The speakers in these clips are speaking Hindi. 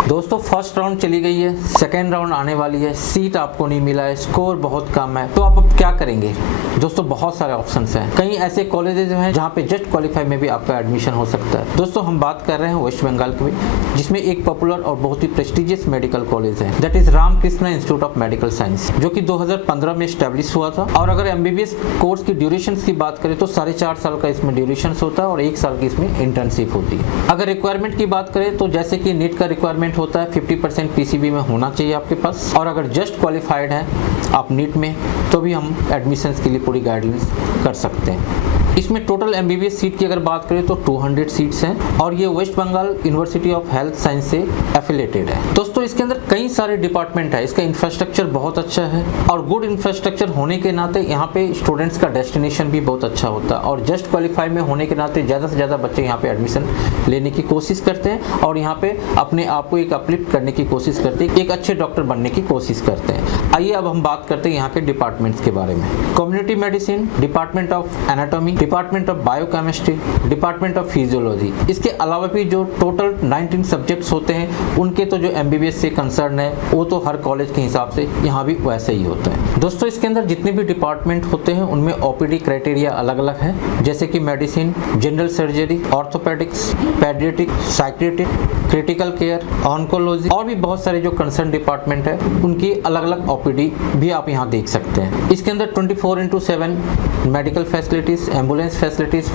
दोस्तों फर्स्ट राउंड चली गई है, सेकेंड राउंड आने वाली है, सीट आपको नहीं मिला है, स्कोर बहुत कम है, तो आप अब क्या करेंगे? दोस्तों बहुत सारे ऑप्शंस हैं। कई ऐसे कॉलेजेस हैं जहाँ पे जस्ट क्वालिफाई में भी आपका एडमिशन हो सकता है। दोस्तों हम बात कर रहे हैं वेस्ट बंगाल के, जिसमें एक पॉपुलर और बहुत ही प्रेस्टिजियस मेडिकल कॉलेज है, that is Ramakrishna Institute of Medical Science, जो कि 2015 में स्टैब्लिश हुआ था। और अगर एमबीबीएस कोर्स की ड्यूरेशन की बात करें तो 4.5 साल का इसमें ड्यूरेशन होता है और 1 साल की इसमें इंटर्नशिप होती है। अगर रिक्वायरमेंट की बात करें तो जैसे कि नीट का रिक्वायरमेंट होता है 50% पीसीबी में होना चाहिए आपके पास, और अगर जस्ट क्वालिफाइड है आप नीट में तो भी हम एडमिशन्स के लिए पूरी गाइडलाइंस कर सकते हैं। इसमें टोटल एमबीबीएस सीट की अगर बात करें तो 200 सीट्स हैं और ये West Bengal University of Health Science से एफिलेटेड है। दोस्तों इसके अंदर कई सारे डिपार्टमेंट है, इसका इंफ्रास्ट्रक्चर बहुत अच्छा है और गुड इंफ्रास्ट्रक्चर होने के नाते यहाँ पे स्टूडेंट्स का डेस्टिनेशन भी बहुत अच्छा होता है और जस्ट क्वालिफाई में होने के नाते ज़्यादा से ज़्यादा बच्चे यहाँ पे एडमिशन लेने की कोशिश करते हैं और यहाँ पे अपने आप को एक अपलिफ्ट करने की कोशिश करते हैं, एक अच्छे डॉक्टर बनने की कोशिश करते हैं। आइए अब हम बात करते हैं यहाँ के डिपार्टमेंट्स के बारे में। Community medicine, department of anatomy, department of biochemistry, department of physiology. इसके अलावा भी जो टोटल 19 सब्जेक्ट्स होते हैं उनके तो जो एमबीबीएस से कंसर्न है वो तो हर कॉलेज के हिसाब से यहाँ भी वैसे ही होता है। दोस्तों इसके अंदर जितने भी डिपार्टमेंट होते हैं उनमें ओपीडी क्राइटेरिया अलग अलग है, जैसे कि medicine, general surgery, orthopaedics, paediatric, psychiatric, critical care, oncology और भी बहुत सारे जो कंसर्न डिपार्टमेंट है उनकी अलग अलग ओपीडी भी आप यहाँ देख सकते हैं। इसके अंदर 24/7 medical facilities, ambulance facilities,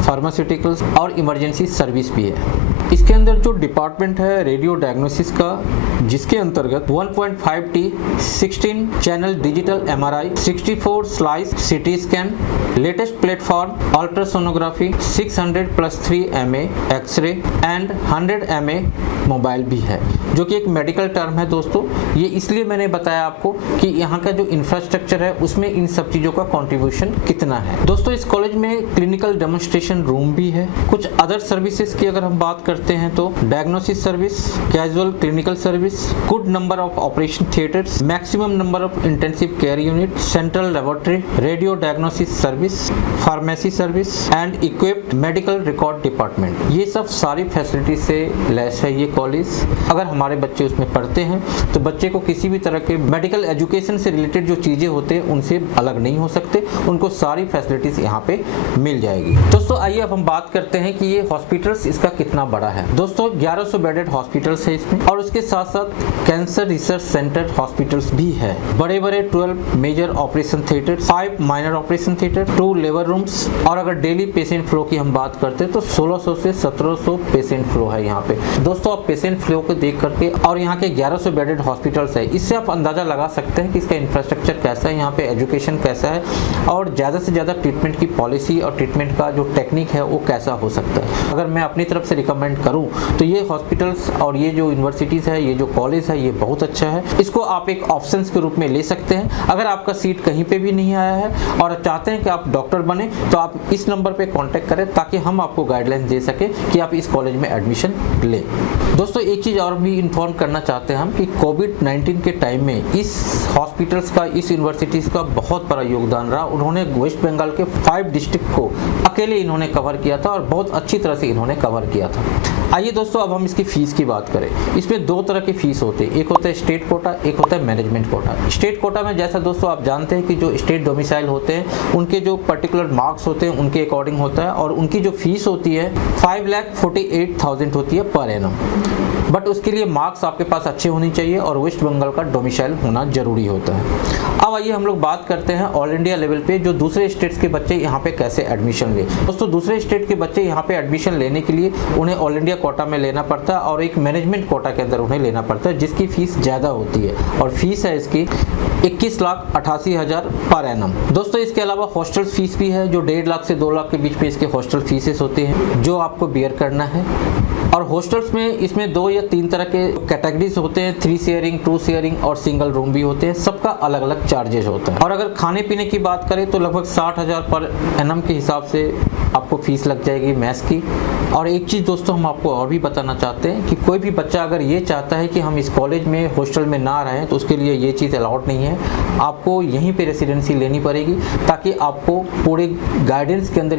pharmaceuticals और इमरजेंसी सर्विस भी है। इसके अंदर जो डिपार्टमेंट है रेडियो डायग्नोसिस का, जिसके अंतर्गत 1.5T 16 channel digital MRI, 64 slice CT scan, latest platform ultrasonography, 600+3 MA X-ray and 100 MA mobile भी है, जो कि एक मेडिकल टर्म है। दोस्तों ये इसलिए मैंने बताया आपको कि यहाँ का जो इंफ्रास्ट्रक्चर है उसमें इन सब चीज़ों का कॉन्ट्रीब्यूशन कितना है। दोस्तों इस कॉलेज में क्लिनिकल डेमोन्स्ट्रेशन रूम भी है। कुछ अदर सर्विसेज की अगर हम बात करते हैं तो diagnosis service, casual clinical service, good number of operation theatres, maximum number of intensive care unit, central laboratory, radio diagnosis service, pharmacy service and equipped medical record department, ये सब सारी फैसिलिटी से लैस है ये कॉलेज। अगर हमारे बच्चे उसमें पढ़ते हैं तो बच्चे को किसी भी तरह के मेडिकल एजुकेशन से रिलेटेड जो चीज़ें होते हैं उनसे अलग नहीं हो सकते, उनको सारी फैसिलिटीज यहाँ पे मिल जाएगी। दोस्तों आइए अब हम बात करते हैं कि ये हॉस्पिटल्स इसका कितना बड़ा है। दोस्तों 1100 बेडेड हॉस्पिटल्स है इसमें और उसके साथ साथ कैंसर रिसर्च सेंटर हॉस्पिटल्स भी है। बड़े बड़े 12 major operation theatre, 5 minor operation theatre, 2 labour rooms और अगर डेली पेशेंट फ्लो की हम बात करते हैं तो 1600 से 1700 पेशेंट फ्लो है यहाँ पे। दोस्तों आप पेशेंट फ्लो को देख करके और यहाँ के 1100 बेडेड हॉस्पिटल्स है, इससे आप अंदाजा लगा सकते हैं कि इसका इंफ्रास्ट्रक्चर कैसा है, यहाँ पे एजुकेशन कैसा है और ज़्यादा से ज़्यादा ट्रीटमेंट की पॉलिसी और ट्रीटमेंट का जो टेक्निक है वो कैसा हो सकता है। अगर मैं अपनी तरफ से रिकमेंड करूँ तो ये हॉस्पिटल्स और ये जो यूनिवर्सिटीज़ है, ये जो कॉलेज है, ये बहुत अच्छा है। इसको आप एक ऑप्शंस के रूप में ले सकते हैं। अगर आपका सीट कहीं पे भी नहीं आया है और चाहते हैं कि आप डॉक्टर बने तो आप इस नंबर पे कांटेक्ट करें ताकि हम आपको गाइडलाइंस दे सके कि आप इस कॉलेज में एडमिशन लें। दोस्तों एक चीज़ और भी इन्फॉर्म करना चाहते हैं हम कि कोविड-19 के टाइम में इस हॉस्पिटल्स का, इस यूनिवर्सिटीज़ का बहुत बड़ा योगदान रहा। उन्होंने वेस्ट बंगाल के 5 डिस्ट्रिक्ट को अकेले इन्होंने कवर किया था और बहुत अच्छी तरह से इन्होंने कवर किया था। आइए दोस्तों अब हम इसकी फीस की बात करें। इसमें 2 तरह की फीस होती है, एक होता है स्टेट कोटा, एक होता है मैनेजमेंट कोटा। स्टेट कोटा में जैसा दोस्तों आप जानते हैं कि जो स्टेट डोमिसाइल होते हैं उनके जो पर्टिकुलर मार्क्स होते हैं उनके अकॉर्डिंग होता है और उनकी जो फीस होती है 5,48,000 होती है पर एनम। बट उसके लिए मार्क्स आपके पास अच्छे होने चाहिए और वेस्ट बंगाल का डोमिसाइल होना जरूरी होता है। अब आइए हम लोग बात करते हैं ऑल इंडिया लेवल पे जो दूसरे स्टेट्स के बच्चे यहाँ पे कैसे एडमिशन ले। दोस्तों दूसरे स्टेट के बच्चे यहाँ पे एडमिशन लेने के लिए उन्हें ऑल इंडिया कोटा में लेना पड़ता है और एक मैनेजमेंट कोटा के अंदर उन्हें लेना पड़ता है, जिसकी फीस ज़्यादा होती है और फीस है इसकी 21,88,000 पर एनम। दोस्तों इसके अलावा हॉस्टल फीस भी है जो 1.5 लाख से 2 लाख के बीच में इसके हॉस्टल फीसेस होते हैं जो आपको बेयर करना है। और हॉस्टल्स में इसमें 2 या 3 तरह के कैटेगरीज होते हैं, 3 शेयरिंग, 2 शेयरिंग और सिंगल रूम भी होते हैं। सबका अलग अलग चार्जेस होता है। और अगर खाने पीने की बात करें तो लगभग 60,000 पर एनम के हिसाब से आपको फीस लग जाएगी मैथ्स की। और एक चीज़ दोस्तों हम आपको और भी बताना चाहते हैं कि कोई भी बच्चा अगर ये चाहता है कि हम इस कॉलेज में हॉस्टल में ना रहें तो उसके लिए ये चीज़ अलाउड नहीं है। आपको यहीं पे रेसिडेंसी लेनी पड़ेगी ताकि आपको पूरे गाइडेंस के अंदर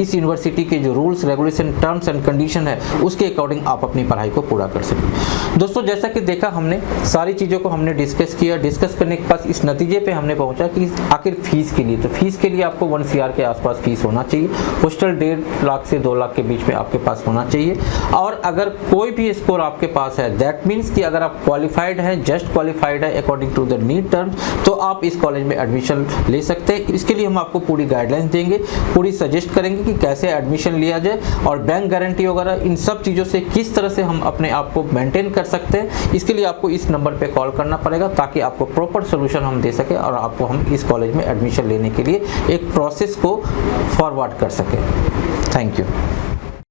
इस यूनिवर्सिटी के जो rules regulation terms and condition है उसके अकॉर्डिंग आप अपनी पढ़ाई को पूरा कर कर सकें। दोस्तों जैसा कि देखा हमने सारी चीज़ों को हमने डिस्कस किया, डिस्कस करने के पास इस नतीजे पे हमने पहुंचा कि आखिर फीस के लिए, तो फीस के लिए आपको 1 CR के आसपास फीस होना चाहिए। हॉस्टल 1.5 लाख से 2 लाख के बीच में आपके पास होना चाहिए। और अगर कोई भी स्कोर आपके पास है, दैट मीन्स कि अगर आप क्वालिफाइड हैं, जस्ट क्वालिफाइड है according to the NEET terms, तो आप इस कॉलेज में एडमिशन ले सकते हैं। इसके लिए हम आपको पूरी गाइडलाइंस देंगे, पूरी सजेस्ट करेंगे कि कैसे एडमिशन लिया जाए और बैंक गारंटी वगैरह इन सब चीज़ों से किस तरह से हम अपने आप को मेंटेन कर सकते हैं। इसके लिए आपको इस नंबर पे कॉल करना पड़ेगा ताकि आपको प्रॉपर सोल्यूशन हम दे सके और आपको हम इस कॉलेज में एडमिशन लेने के लिए एक प्रोसेस को फॉरवर्ड कर सकें। Thank you.